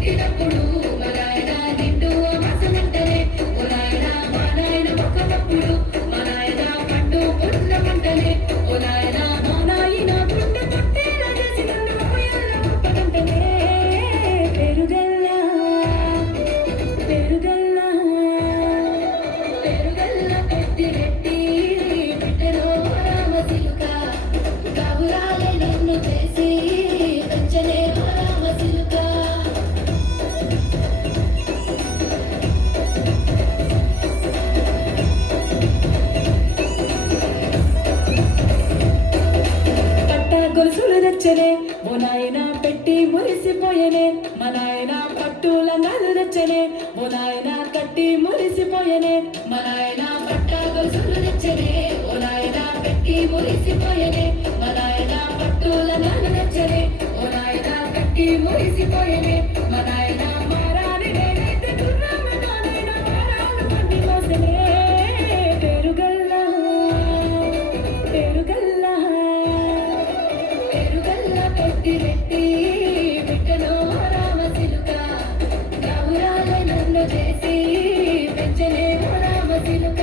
పుట్టినప్పుడు మా నాయన నిండు మాసమంటనే ఓ నాయన మా నాయన మొక్కనప్పుడు మా నాయన పండు పుట్టినమంటనే ఓ నాయన మా నాయన గుండె తొట్టేలా చేసి నన్ను ఉయ్యాల ఊపమంటనే పెరుగల్లా పెరుగల్లా పెరుగల్లా పెట్టి రెట్టి బిడ్డలో రామసిలుక కావురాలే నన్ను చేసి పెంచలే రామసిలుక పట్టా గొలుసులు తెచ్చనే ఓ నాయన పెట్టి మురిసిపోయనే మా నాయన పట్టుల నాలు తెచ్చనే ఓ నాయన కట్టి మురిసిపోయనే మా నాయన పట్టా గొలుసులు తెచ్చనే ఓ నాయన పెట్టి మురిసిపోయనే మా నాయన పట్టుల నాలు తెచ్చనే ఓ నాయన కట్టి మురిసిపోయనే మా నాయన మారాని నేనైతే గుర్రాల నాయన మారాలు పండి మోసనే పెరుగల్లా పెరుగల్లా పెరుగల్లా పెట్టి రెట్టి బిడ్డలో రామసిలుక గౌరాలే నన్ను చేసి పెంచలే రామసిలుక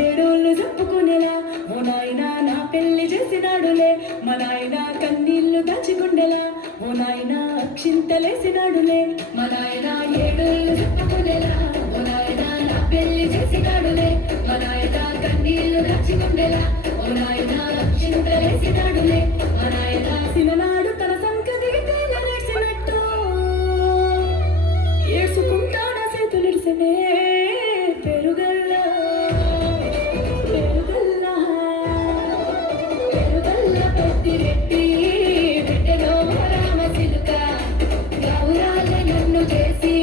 ఏడోళ్ళు చెప్పుకునేలా ఓ నాయన నా పెళ్లి చేసినాడులే మా నాయన కన్నీళ్లు దాచిగుండెలా ఓ నాయన అక్షింతలేసినాడులే మా నాయన ఏడోళ్ళు చెప్పుకునేలా ఓ నాయన నా పెళ్లి చేసినాడులే మా నాయన కన్నీళ్లు దాచిగుండెలా ఓ నాయన అక్షింతలేసినాడులే మా నాయన సిననాడు తన సంకతి తేలనేసినట్టు ఏసుకుంటాన చేతులిడిసెనే పెరుగల్లా పెరుగల్లా పెరుగల్లా పెట్టి రెట్టి బిడ్డలో రామసిలుక గౌరాలే నన్ను చేసి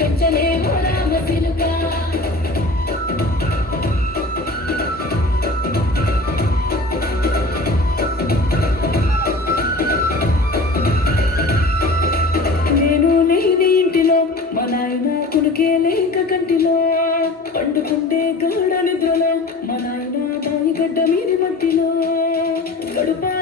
పెంచలే రామసిలుక నేను లేని ఇంటిలో మా నాయన కునుకే లేక కంటిలో పండుకుంటే గాఢ నిద్రలో మా నాయన బాయి గడ్డ మీది మట్టిలో గడుపా